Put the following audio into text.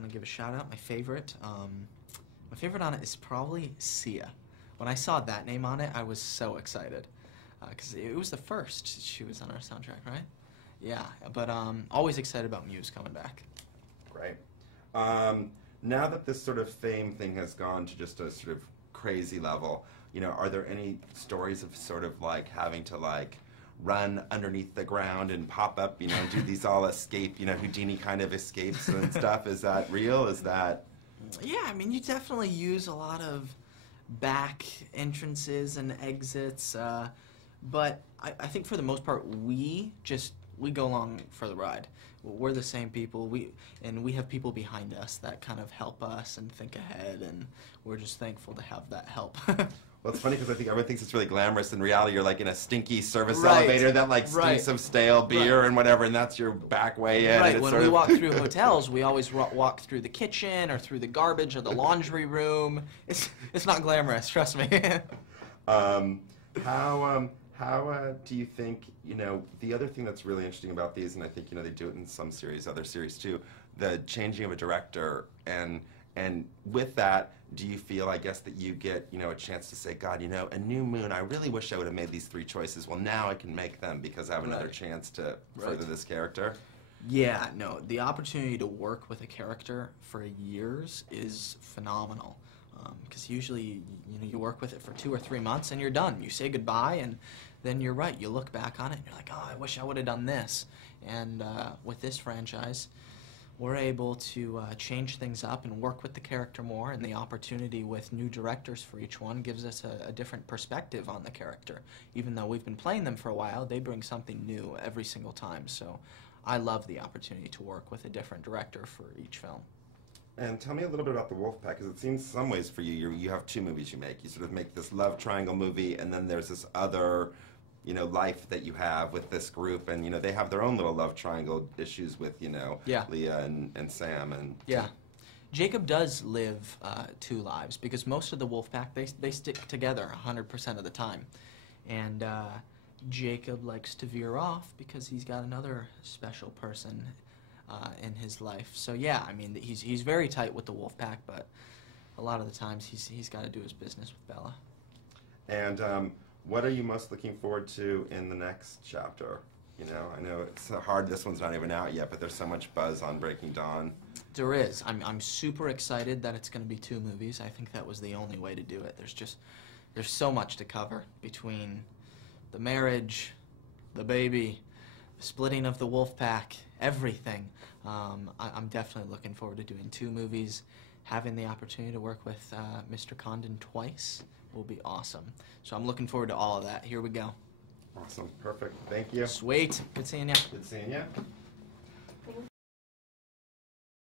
want to give a shout out. My favorite on it is probably Sia. When I saw that name on it, I was so excited because it was the first she was on our soundtrack, right? Yeah, but always excited about Muse coming back. Great. Now that this sort of fame thing has gone to just a sort of crazy level, you know, are there any stories of sort of like having to like run underneath the ground and pop up, you know, do these all escape, you know, Houdini kind of escapes and stuff? Is that real? Is that... Yeah, I mean, you definitely use a lot of back entrances and exits, but I think for the most part we go along for the ride. We're the same people, we have people behind us that kind of help us and think ahead, and we're just thankful to have that help. Well, it's funny because I think everyone thinks it's really glamorous. In reality, you're like in a stinky service elevator that like stinks of stale beer and whatever, and that's your back way in. Right, when we walk through hotels, we always walk through the kitchen or through the garbage or the laundry room. It's not glamorous, trust me. How do you think, you know, the other thing that's really interesting about these, and I think, you know, they do it in some series, other series too, the changing of a director, and with that, do you feel, I guess, that you get, you know, a chance to say, God, you know, a New Moon, I really wish I would have made these 3 choices. Well, now I can make them because I have another chance to further this character. Yeah, no, the opportunity to work with a character for years is phenomenal. Because usually, you know, you work with it for 2 or 3 months and you're done. You say goodbye, and then you're right. You look back on it and you're like, oh, I wish I would have done this. And with this franchise, we're able to change things up and work with the character more, and the opportunity with new directors for each one gives us a different perspective on the character. Even though we've been playing them for a while, they bring something new every single time. So I love the opportunity to work with a different director for each film. And tell me a little bit about the Wolfpack, because it seems some ways for you, you have 2 movies you make. You sort of make this love triangle movie, and then there's this other, you know, life that you have with this group, and, you know, they have their own little love triangle issues with, you know, Leah and Sam. And Jacob does live 2 lives, because most of the Wolfpack, they stick together 100% of the time. And Jacob likes to veer off because he's got another special person in his life. So yeah, I mean, he's very tight with the Wolfpack, but a lot of the times he's got to do his business with Bella. And what are you most looking forward to in the next chapter? You know, I know it's hard, this one's not even out yet, but there's so much buzz on Breaking Dawn. There is. I'm super excited that it's going to be 2 movies. I think that was the only way to do it. There's so much to cover between the marriage, the baby, the splitting of the Wolfpack, everything. I'm definitely looking forward to doing 2 movies. Having the opportunity to work with Mr. Condon twice will be awesome. So I'm looking forward to all of that. Here we go. Awesome. Perfect. Thank you. Sweet. Good seeing you. Good seeing you.